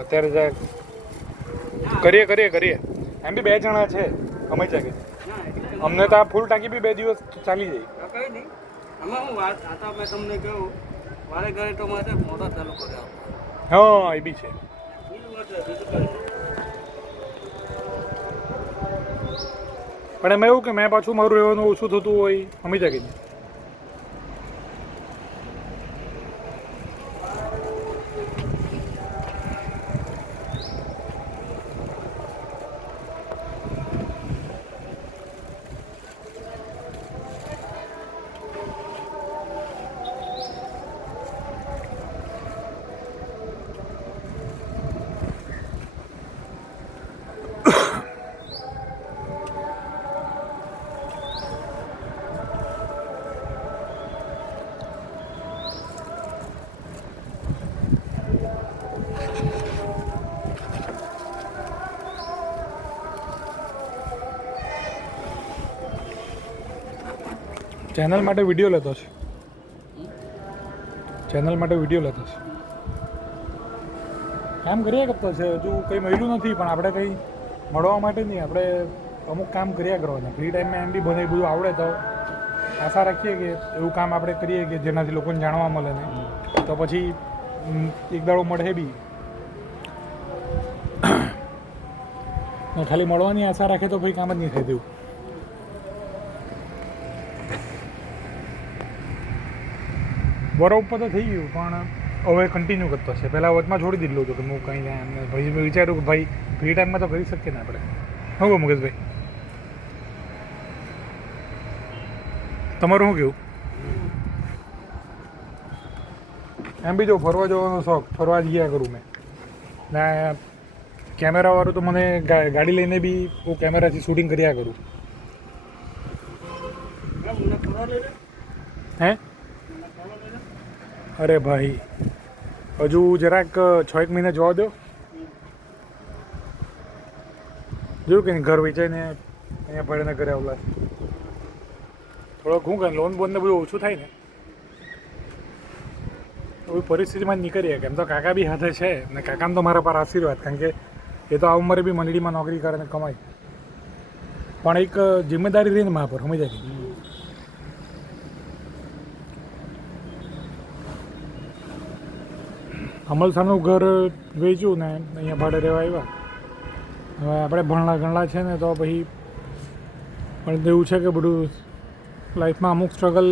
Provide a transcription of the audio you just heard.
અત્યારે કરીએ એમ બી 2 જણા છે અમે જાગે અમને તો આ ફૂલ ટાંકી બી 2 દિવસ ચાલી જાય કઈ નહીં આમાં હું વાત આતા મેં તમને કહ્યું મારે ઘરે તો મારે મોટા ચાલુ કર્યા હા એ બી છે પણ એમાં એવું કે મેં પાછું મારું રહેવાનું ઓછું થતું હોય અમે જાગે ચેનલ માટે વિડીયો લેતો છે કામ કર્યા કરતો છે હજુ કંઈ મળ્યું નથી પણ આપણે કંઈ મળવા માટે નહીં આપણે અમુક કામ કર્યા કરવાના ફ્રી ટાઈમમાં એમ બી બધું બધું આવડે તો આશા રાખીએ કે એવું કામ આપણે કરીએ કે જેનાથી લોકોને જાણવા મળે ને તો પછી એક દાડો મળે બી ખાલી મળવાની આશા રાખે તો ભાઈ કામ જ નહીં થાય તેવું બરોબર તો થઈ ગયું પણ હવે કન્ટિન્યુ કરતો છે પહેલાં વચમાં છોડી દીધું હતું કે હું કંઈ જાય એમને ભાઈ મેં વિચાર્યું કે ભાઈ ફ્રી ટાઈમમાં તો કરી શકીએ ને આપણે શું કહું મુકેશભાઈ તમારું શું કેવું એમ બી જો ફરવા જવાનો શોખ ફરવા જ ગયા કરું મેં ને કેમેરાવાળું તો મને ગાડી લઈને બી હું કેમેરાથી શૂટિંગ કર્યા કરું હે અરે ભાઈ હજુ જરાક 6-1 મહિના જોવા દો જોયું કે ઘર વેચાઈને અહીંયા ભાડેના ઘરે આવલા થોડોક શું કહે લોન બોનને બધું ઓછું થાય ને એવી પરિસ્થિતિમાં જ નીકળીએ કેમ તો કાકા બી હાથે છે ને કાકાને તો મારા પર આશીર્વાદ કારણ કે એ તો આ ઉંમરે બી મંડળીમાં નોકરી કરે ને કમાય પણ એક જિમ્મેદારી રહીને મા પર સમજાય અમલસાનું ઘર વેચ્યું ને અહીંયા ભાડે રહેવા આવ્યા હવે આપણે ભણલા છે ને તો પછી પણ એવું છે કે બધું લાઈફમાં અમુક સ્ટ્રગલ